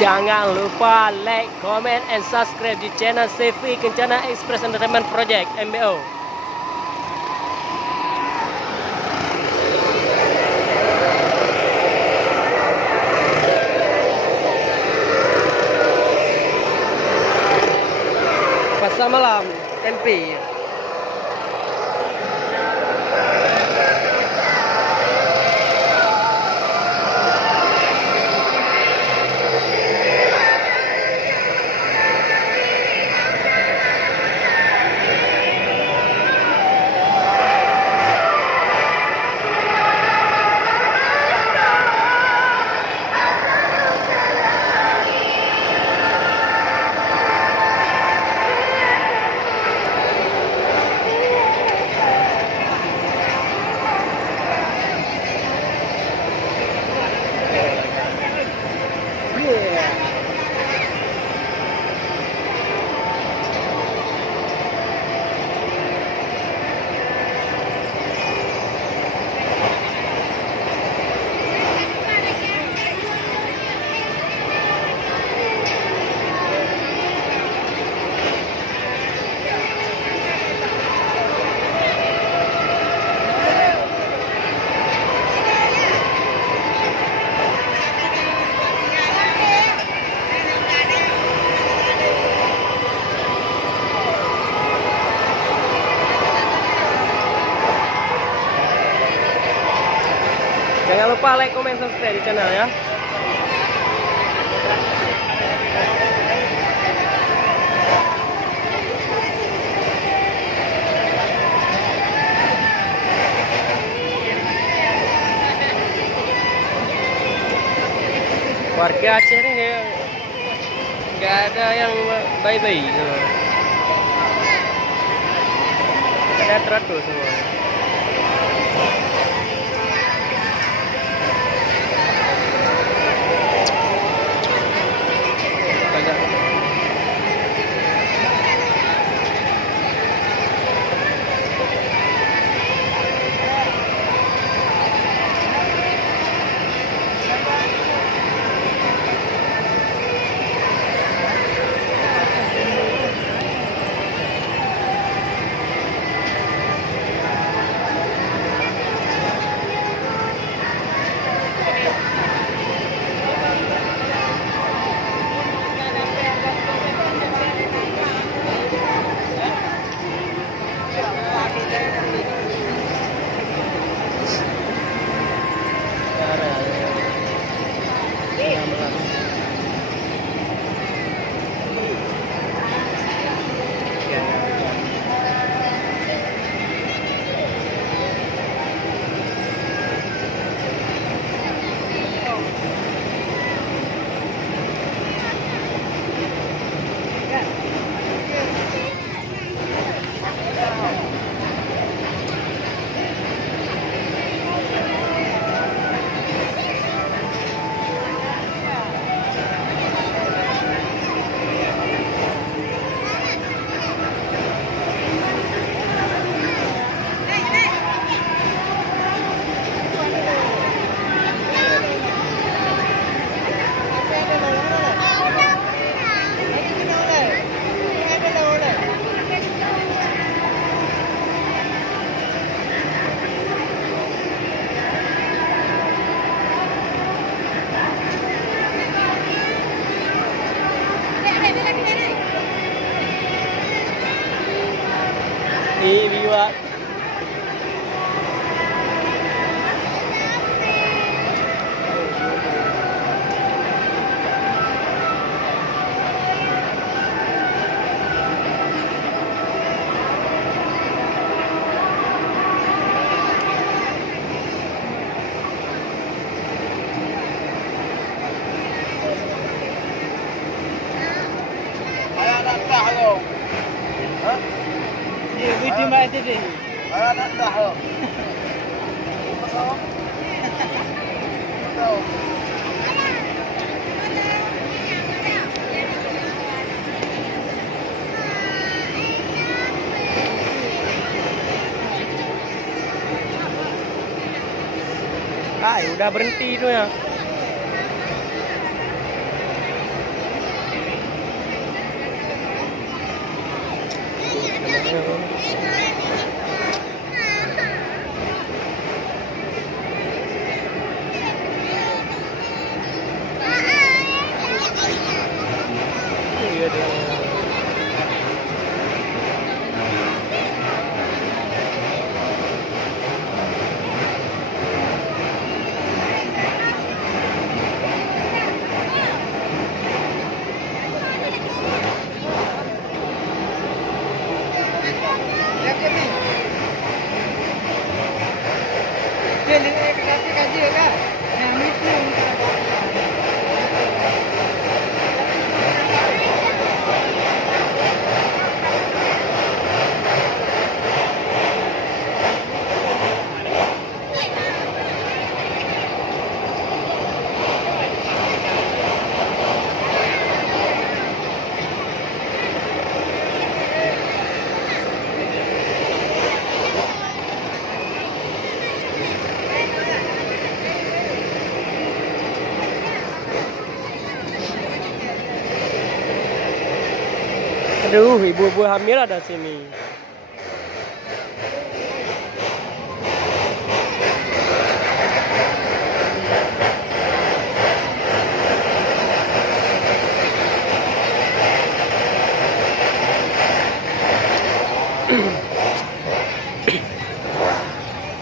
Jangan lupa like, comment, and subscribe di channel Sefi Kencana Express Entertainment Project MBO. Pasar malam MP. Jangan lupa like, comment, subscribe di channel ya. Warga Aceh ini nggak ada yang baik-baik semua. Ada teratur semua. Ini biwa. Ayah nak tah lo. Ha? Video mai tadi. Ayah nak tah lo. Udah berhenti itu ya. Dia lihat tapi kaji kan. Yang itu Aduh, ibu-ibu hamil ada sini.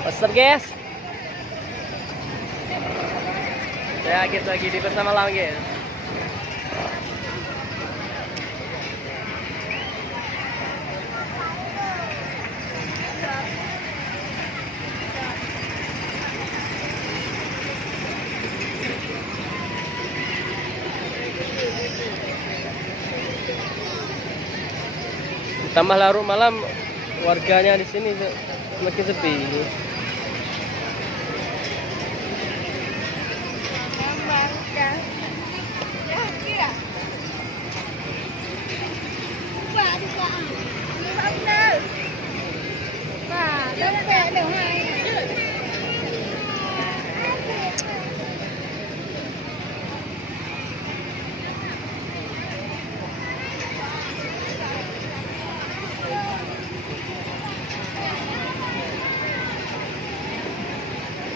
What's up guys? Kita lagi di Pasar Malam guys. Tambah larut malam, warganya di sini semakin sepi.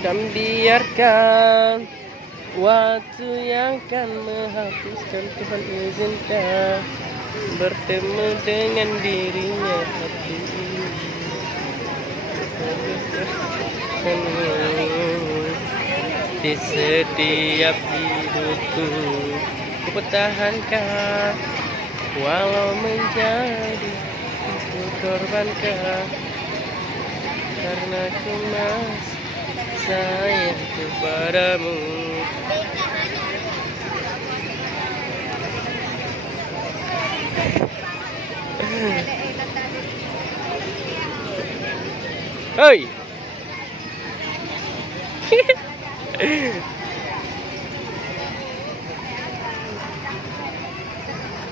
Dan biarkan waktu yang akan menghapuskan, Tuhan izinkan bertemu dengan dirinya hati ini. Di setiap hidupku ku pertahankan, walau menjadi ku korbankan, karena ku masih sayang kepadamu. Hei.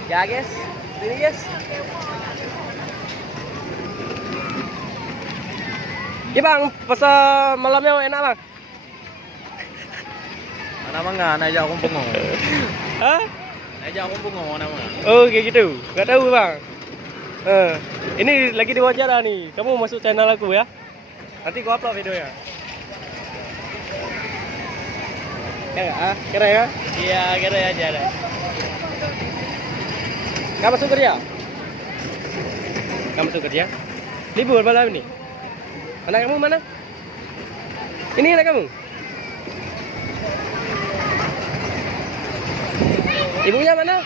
Ya guys, ini guys. Ya bang, pasar malamnya enak bang. Mana mah nggak najak kumpul ngomong. Hah? Najak kumpul ngomong mana mah. Oh kayak gitu, nggak tahu bang. Ini lagi diwawancara nih. Kamu masuk channel aku ya. Nanti gua upload videonya. Kira ya? Iya, kira aja deh. Kamu masuk kerja? Kamu masuk kerja? Libur malam ini? Anak kamu mana? Ini anak kamu? Ibunya mana?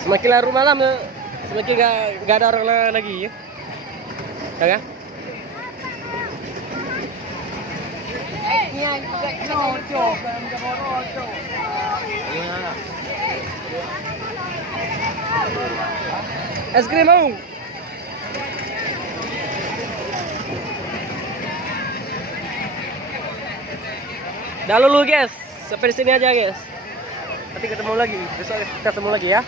Semakin larut malam, semakin gak ada orang lagi ya. Ya kan? Es krim mau? Dah lulu guys, sampai di sini aja guys. Nanti ketemu lagi, besok ketemu lagi ya.